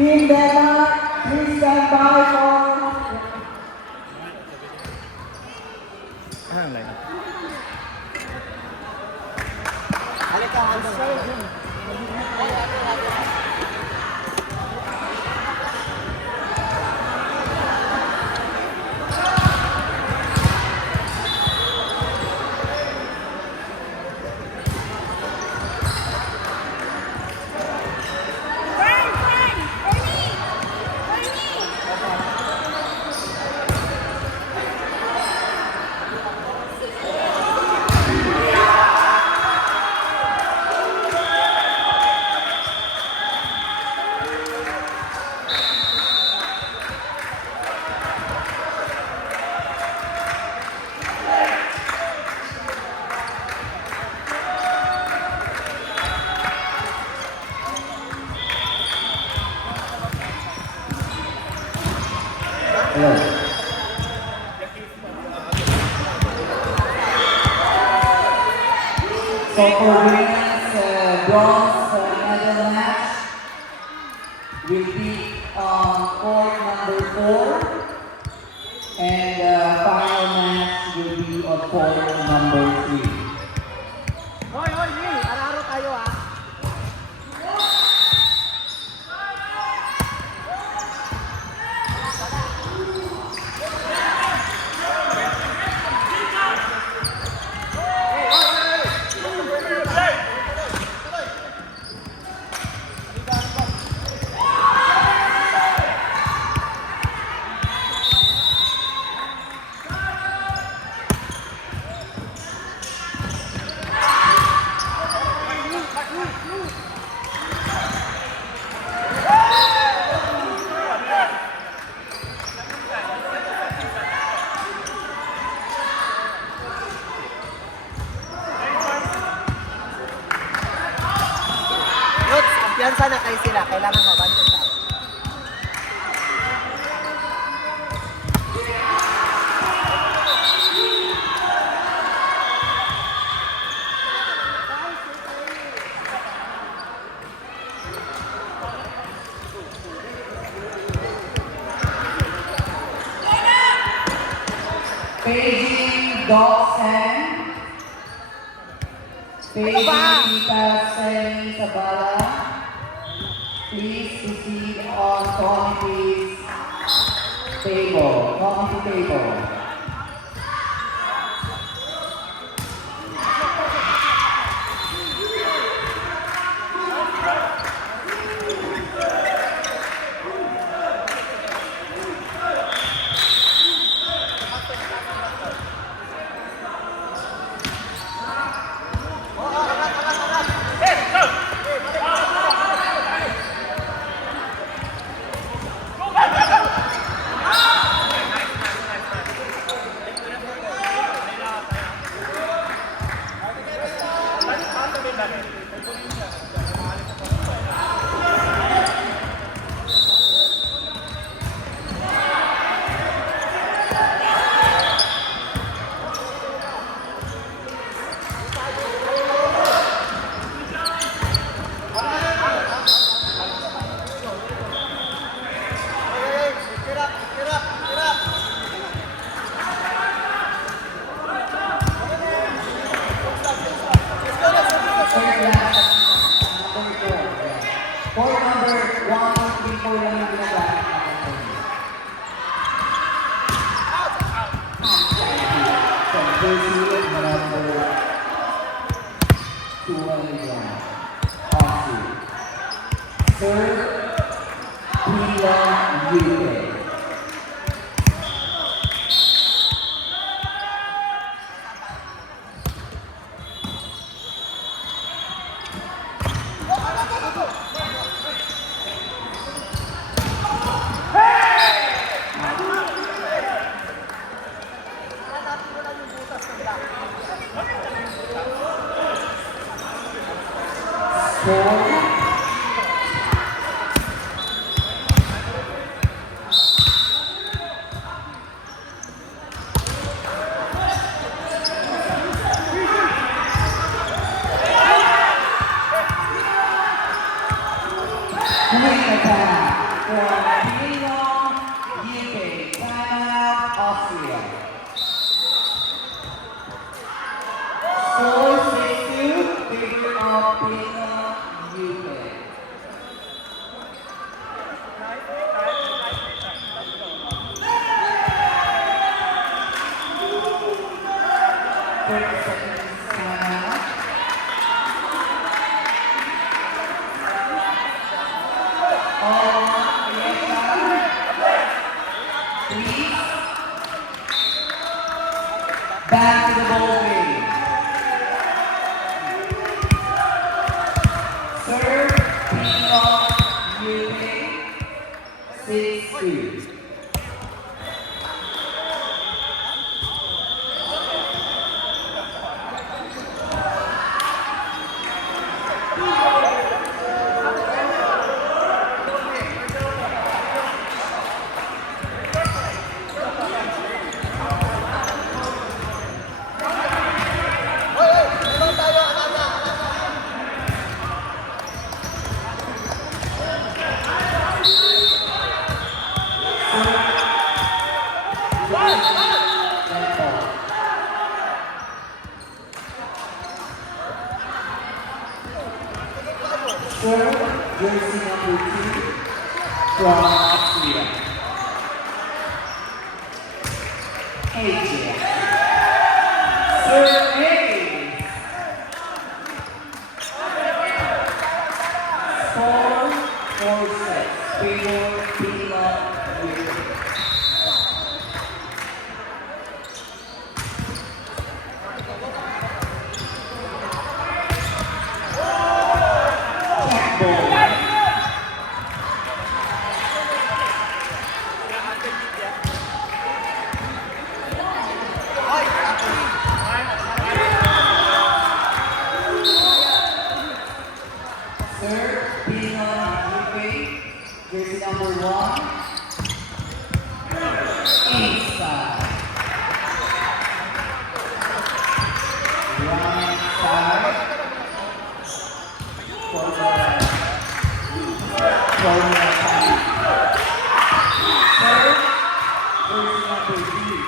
Team Denmark, please stand by for... Halika, Andong. So for women's bronze medal match will be on court number 4 and final match will be on court number 3. Hoy, Lee! Araro tayo ah! Kumpiyansa na kayo sila, kailangan mabanto tayo. Paige Dawson, Paige Pasay Sabala, please proceed on committee's table, committee table. Court number 134 lang yung ginagamit natin. From Brazil, number 201. Aussie. Sir, Pila Yute. Kumita from Pingong, UK. Timeout, Austria. Score 6-2, favor of Pingong, UK. Thirty seconds timeout. All please. Back to the ball game. Serve, Pingong, UK, 6-2. Serve, jersey number 2 from Austria. AJ. Serve A. Score 4-6. Favor Pingong, UK. Serve, Pingong, UK, jersey number 1, inside. Right side. For the time. Serve, jersey number 2.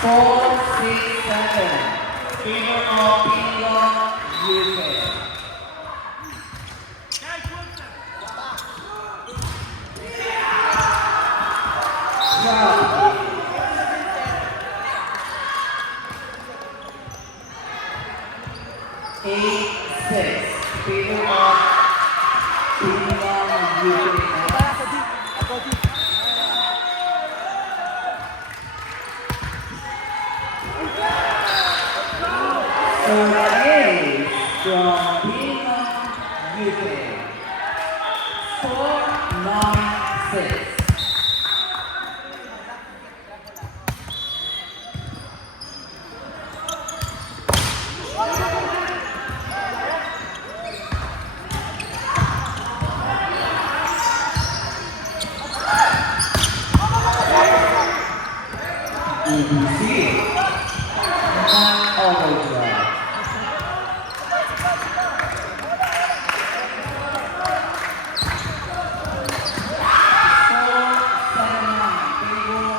Four, 6, 7. Favor of Pingong, UK. Drop. 8-6. Favor of Pingong, UK. Survey from Pingong, UK. Score 9-6. EBC. Not overdrive. Score 7-9. Favor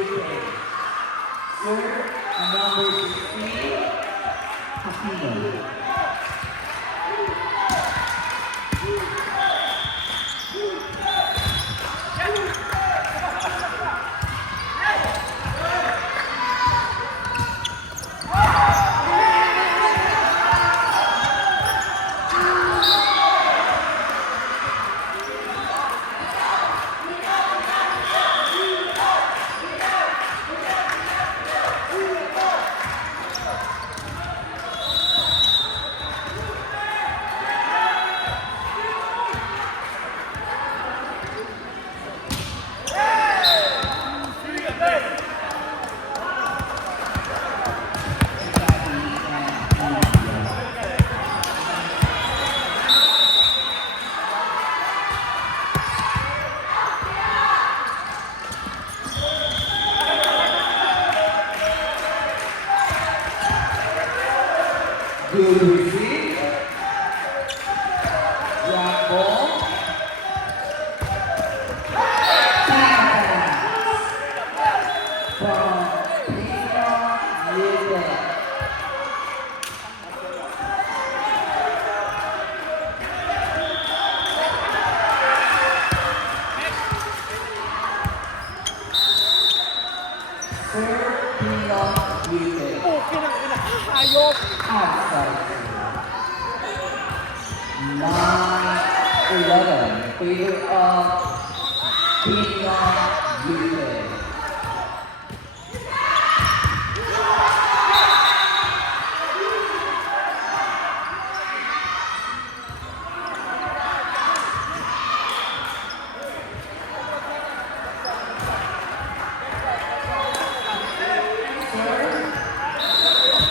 UK. Serve number 16. Hakino. receive. Drop ball. Pass. From Peter Yule. Third Peter Yule. Oh, kinang-ina. Ayok. Outside. 9-11. Favor of Peter Yule.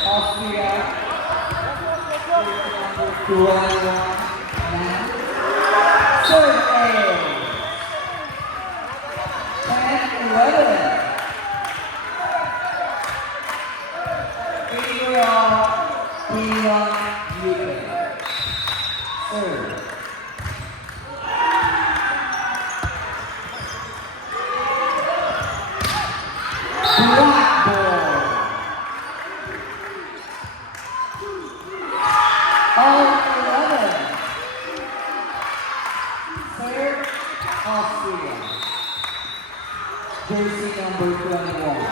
Austria, 21 now. Serve A. 10-11. Favor of Peter Yule. Serve. Black ball. All 11. Third, Austria. Jersey number 21.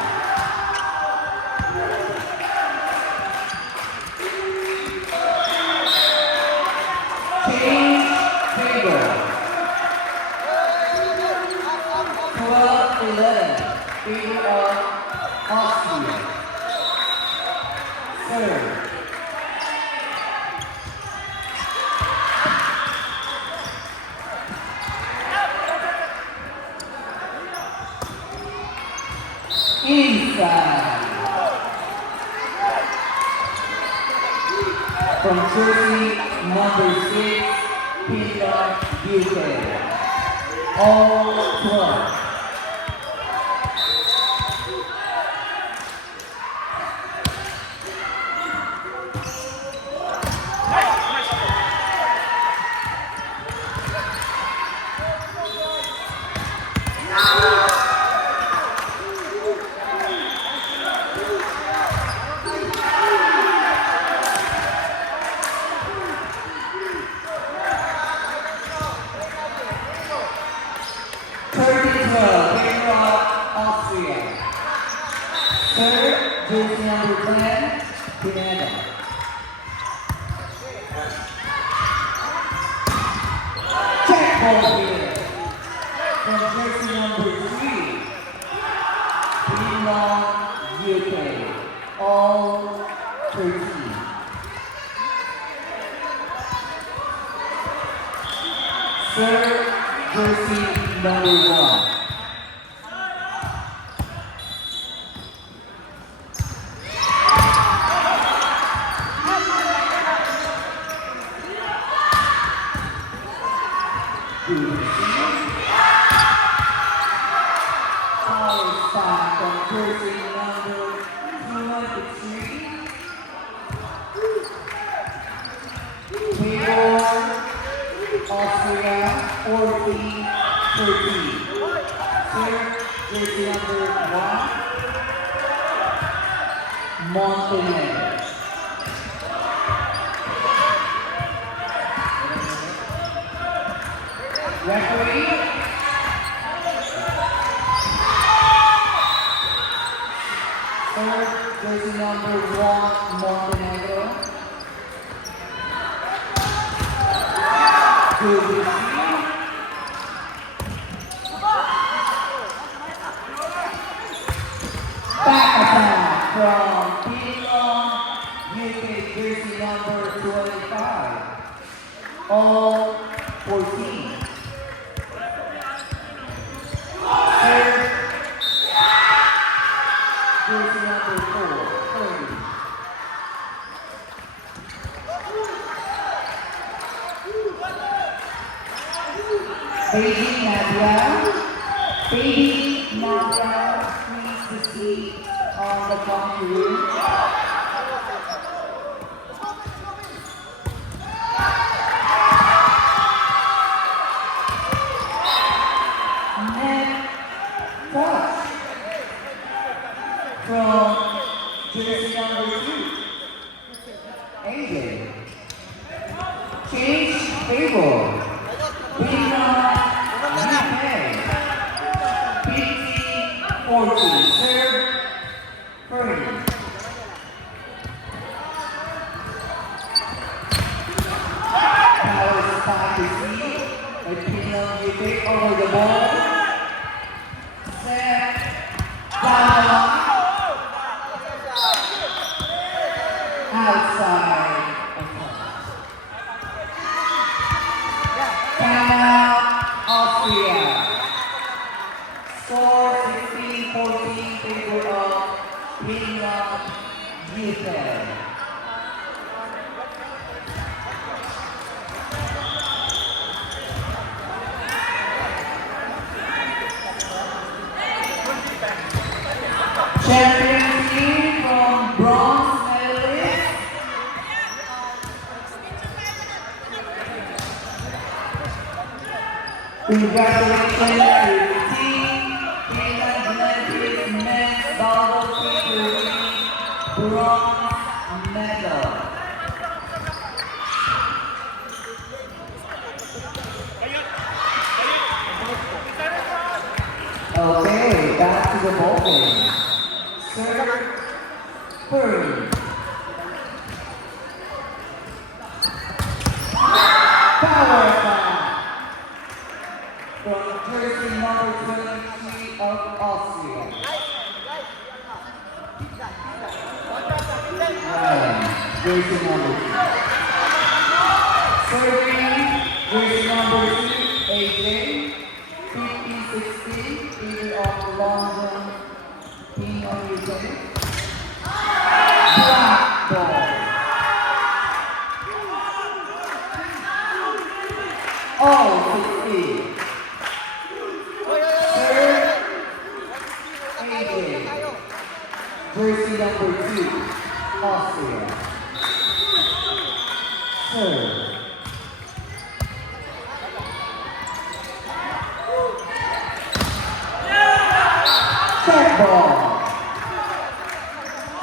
Change favor. 12-11. Favor of Austria. Third. Inside. From jersey number 6, Peter Yule. All 12. Austria. Third, jersey number 10, Pineda. Check ball here. From jersey number 3, Pinon UK. All 13. Third, jersey number 1. Foul shot from jersey number 23. Favor Austria 14-13. Third, jersey number 1. Montenegro. Referee. Third, jersey number 1, Montenegro. Good receive. Back attack from Pinon UK, jersey number 25. All 14. Third, jersey number 4, 30. Baby Nadia. Baby Nadia, please to see on the comfy room. 14. Serve, Fernie. Power spot to see. Filipino, you take over the ball. Set, down, outside. Timeout, Austria. Score 16-14 favor of Finland, UK. Champion team from bronze medalist. Congratulations to the team. Finland United men's bowling team winning bronze medal. Okay, back to the ball game. Serve, Fernie. Power foul from jersey number 23 of Austria. Jersey number 2. Serving, jersey number 2, AJ. 15-16, leader of London, Team of UK. Black ball. Oh, 16. Serve, AJ. Jersey number 2, Austria. Serve. Set ball.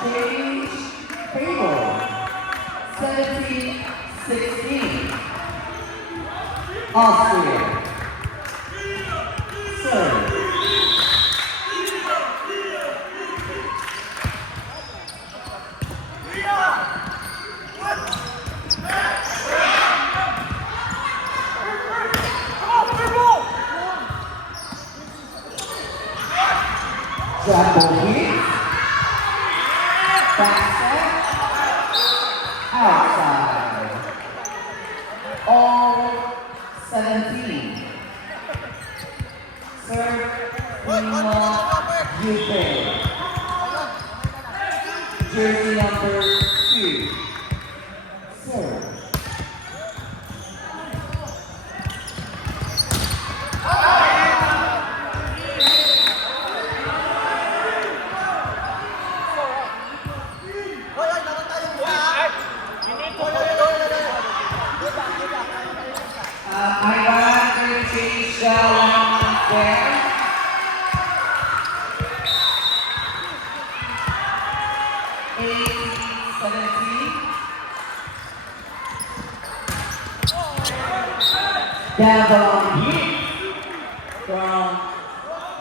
Change favor. 17-16. Austria. Serve. Jumbo hit. Back set. Outside. All 17. Serve, Finland, UK. Jersey number 2. Serve. I want to change the line there. Down the line hit from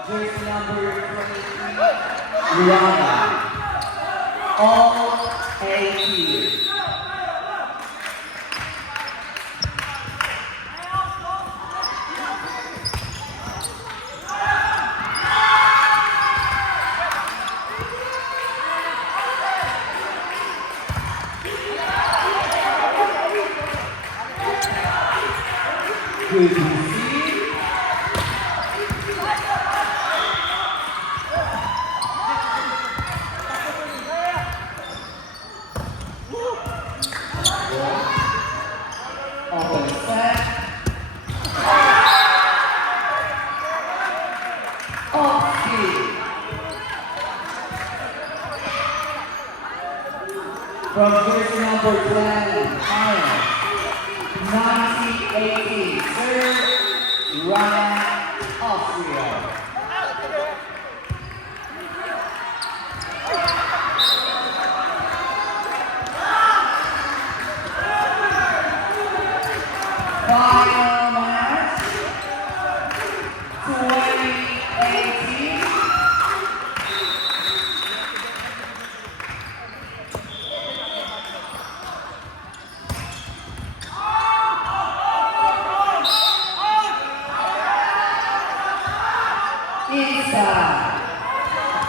jersey number 23, Rihanna. All 18. Good to see. Open set. Off speed. From jersey number 10, Iron. 1980, Serve, Rana, Austria. Final match, 2018,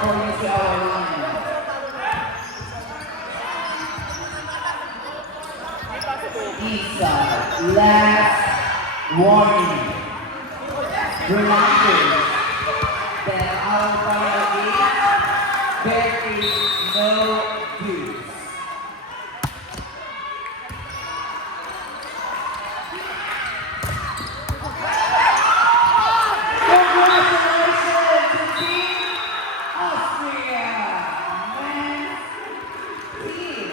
according to our line. Isa, last warning. Reminders that our final game, there is no use. Congratulations to Team Austria! Men's team!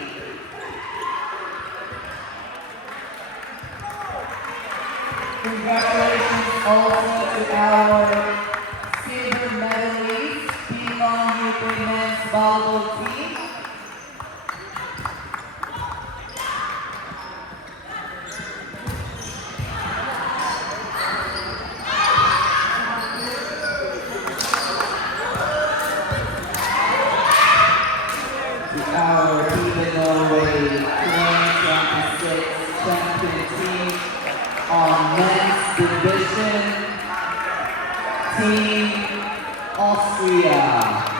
Congratulations also to our silver medalists, Pingong UK Men's Volleyball Team. To our Team in Norway 2026 champion team on men's division, Team Austria.